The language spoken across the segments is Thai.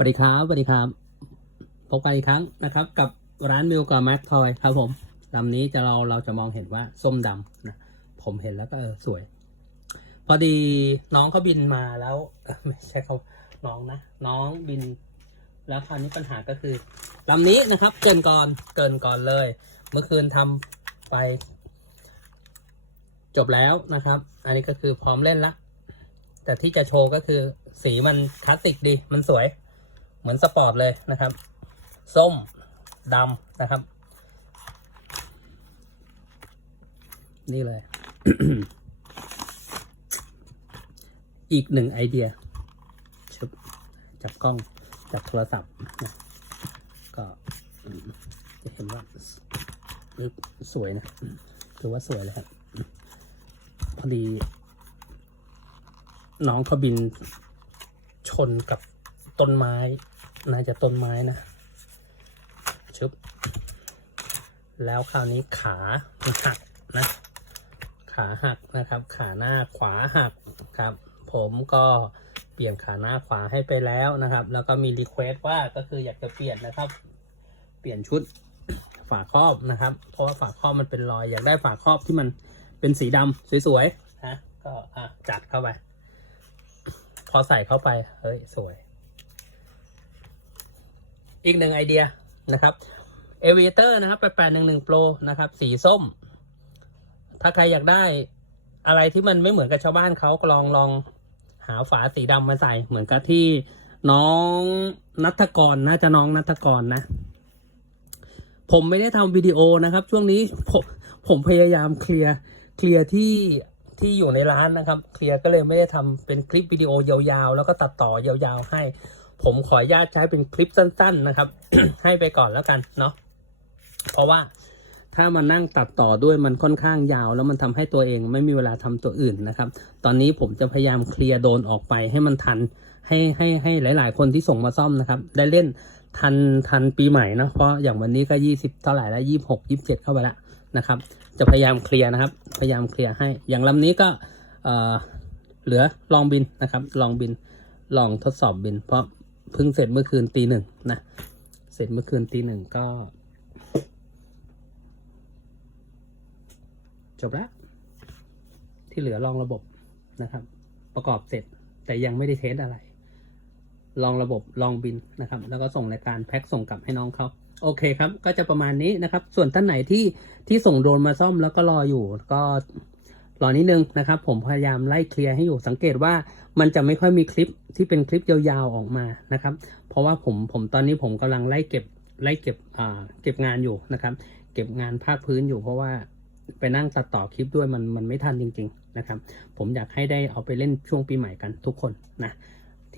วัสดีครับสวัสดีครับพบกันอีกครั้งนะครับ กับร้านมิวกับแม็กทอยครับผมลำนี้จะเราเราจะมองเห็นว่าส้มดำนะผมเห็นแล้วก็เออสวย พอดีน้องเขาบินมาแล้วไม่ใช่เขาน้องนะ น้องบิน แล้วคราวนี้ปัญหาก็คือลำนี้นะครับ เกินก่อนเกินก่อนเลย เมื่อคืนทำไป จบแล้วนะครับ อันนี้ก็คือพร้อมเล่นละแต่ที่จะโชว์ก็คือสีมันคลาสสิกดีมันสวย มือนสปอร์ตเลยนะครับ ส้มดำนะครับ นี่เลย อีกหนึ่งไอเดียชบจับกล้องจับโทรศัพท์นะก็จะเห็นว่าสวยนะถือว่าสวยเลยครับพอดี น้องเขาบินชนกับต้นไม้ น่าจะต้นไม้นะชึบแล้วคราวนี้ขาหักนะ ขาหักนะครับ ขาหน้าขวาหักครับ ผมก็เปลี่ยนขาหน้าขวาให้ไปแล้วนะครับ แล้วก็มีรีเควสต์ว่าก็คืออยากจะเปลี่ยนนะครับ เปลี่ยนชุดฝาครอบนะครับ เพราะว่าฝาครอบมันเป็นรอยอยากได้ฝาครอบที่มันเป็นสีดำสวยๆนะก็อะจัดเข้าไป พอใส่เข้าไป เฮ้ย สวย อีกหนึ่งไอเดียนะครับเอเวเตอร์นะครับ8811 Pro นะครับสีส้ม ถ้าใครอยากได้อะไรที่มันไม่เหมือนกับชาวบ้านเขาลองลองหาฝาสีดำมาใส่เหมือนกับที่น้องนัทกรน่าจะน้องนัทกรนะ ผมไม่ได้ทำวิดีโอนะครับ ช่วงนี้ผมผมพยายามเคลียร์เคลียร์ที่ที่อยู่ในร้านนะครับ เคลียร์ก็เลยไม่ได้ทำเป็นคลิปวิดีโอยาวๆ แล้วก็ตัดต่อยาวๆให้ ผมขออนุญาตใช้เป็นคลิปสั้น ๆนะครับ ให้ไปก่อนแล้วกันเนาะเพราะว่าถ้ามานั่งตัดต่อด้วยมันค่อนข้างยาว แล้วมันทำให้ตัวเองไม่มีเวลาทำตัวอื่นนะครับ ตอนนี้ผมจะพยายามเคลียร์โดนออกไปให้มันทัน ให้ให้ให้หลาย ๆ คนที่ส่งมาซ่อมนะครับ ได้เล่นทันทันปีใหม่นะเพราะอย่างวันนี้ก็ยี่สิบเท่าไหร่แล้วยี่หกยี่สิบเจ็ดเข้าไปแล้วนะครับ จะพยายามเคลียร์นะครับ พยายามเคลียร์ให้ อย่างลำนี้ก็เออเหลือลองบินนะครับ ลองบินลองทดสอบบิน เพราะ เพิ่งเสร็จเมื่อคืนตีหนึ่งนะ เสร็จเมื่อคืนตีหนึ่งก็ จบแล้วที่เหลือลองระบบนะครับ ประกอบเสร็จแต่ยังไม่ได้เทสอะไร ลองระบบลองบินนะครับ แล้วก็ส่งในการแพ็คส่งกลับให้น้องเขาโอเคครับ ก็จะประมาณนี้นะครับ ส่วนท่านไหนที่ที่ส่งโดรนมาซ่อมแล้วก็รออยู่ก็ รอนิดนึงนะครับ ผมพยายามไล่เคลียร์ให้อยู่สังเกตว่ามันจะไม่ค่อยมีคลิปที่เป็นคลิปยาวๆออกมานะครับ เพราะว่าผมผมตอนนี้ผมกำลังไล่เก็บไล่เก็บอ่าเก็บงานอยู่นะครับ เก็บงานภาคพื้นอยู่เพราะว่าไปนั่งตัดต่อคลิปด้วยมันมันไม่ทันจริง ๆนะครับ ผมอยากให้ได้เอาไปเล่นช่วงปีใหม่กันทุกคนนะ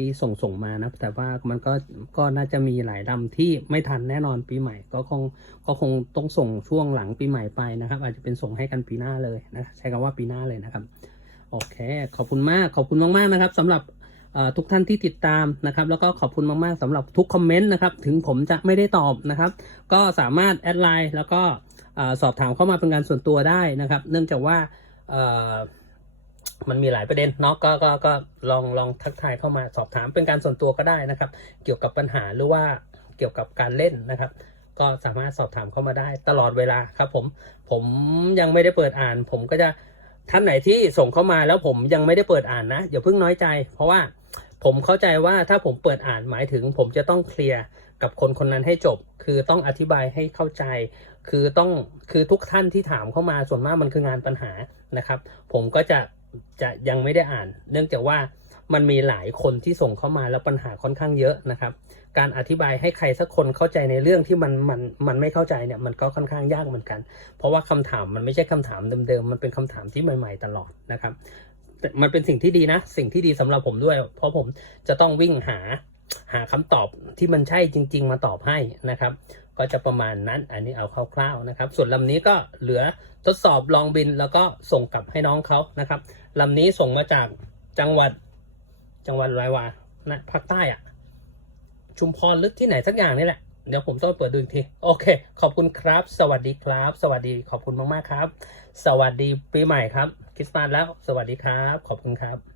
ที่ส่งส่งมานะ แต่ว่ามันก็ก็น่าจะมีหลายลำที่ไม่ทันแน่นอนปีใหม่ ก็คงก็คงต้องส่งช่วงหลังปีใหม่ไปนะครับ อาจจะเป็นส่งให้กันปีหน้าเลยนะใช้คำว่าปีหน้าเลยนะครับโอเค ขอบคุณมากขอบคุณมากๆนะครับสำหรับทุกท่านที่ติดตามนะครับ แล้วก็ขอบคุณมากๆสำหรับทุกคอมเมนต์นะครับ ถึงผมจะไม่ได้ตอบนะครับ ก็สามารถแอดไลน์แล้วก็สอบถามเข้ามาเป็นการส่วนตัวได้นะครับ เนื่องจากว่า มันมีหลายประเด็นเนาะก็ก็ก็ลองลองทักทายเข้ามาสอบถามเป็นการส่วนตัวก็ได้นะครับ เกี่ยวกับปัญหาหรือว่าเกี่ยวกับการเล่นนะครับ ก็สามารถสอบถามเข้ามาได้ตลอดเวลาครับผมผมยังไม่ได้เปิดอ่าน ผมก็จะท่านไหนที่ส่งเข้ามาแล้วผมยังไม่ได้เปิดอ่านนะอย่าเพิ่งน้อยใจ เพราะว่าผมเข้าใจว่าถ้าผมเปิดอ่านหมายถึง ผมจะต้องเคลียร์กับคนคนนั้นให้จบ คือต้องอธิบายให้เข้าใจ คือต้องคือทุกท่านที่ถามเข้ามาส่วนมากมันคืองานปัญหานะครับ ผมก็จะ จะยังไม่ได้อ่าน เนื่องจากว่ามันมีหลายคนที่ส่งเข้ามาแล้วปัญหาค่อนข้างเยอะนะครับ การอธิบายให้ใครสักคนเข้าใจในเรื่องที่มันมันมันไม่เข้าใจเนี่ยมันก็ค่อนข้างยากเหมือนกัน เพราะว่าคำถามมันไม่ใช่คำถามเดิมๆมันเป็นคำถามที่ใหม่ ๆ ตลอดนะครับแต่มันเป็นสิ่งที่ดีนะ สิ่งที่ดีสำหรับผมด้วย เพราะผมจะต้องวิ่งหาหาคำตอบที่มันใช่จริง ๆ มาตอบให้นะครับ ก็จะประมาณนั้น อันนี้เอาคร่าวๆนะครับ ส่วนลำนี้ก็เหลือทดสอบลองบินแล้วก็ส่งกลับให้น้องเขานะครับลำนี้ส่งมาจากจังหวัดจังหวัดไรวะนะภาคใต้อะชุมพรลึกที่ไหนสักอย่างนี่แหละ เดี๋ยวผมต้องเปิดดูอีกที โอเค ขอบคุณครับ สวัสดีครับ สวัสดีขอบคุณมากๆครับ สวัสดีปีใหม่ครับ คริสต์มาสแล้ว สวัสดีครับ ขอบคุณครับ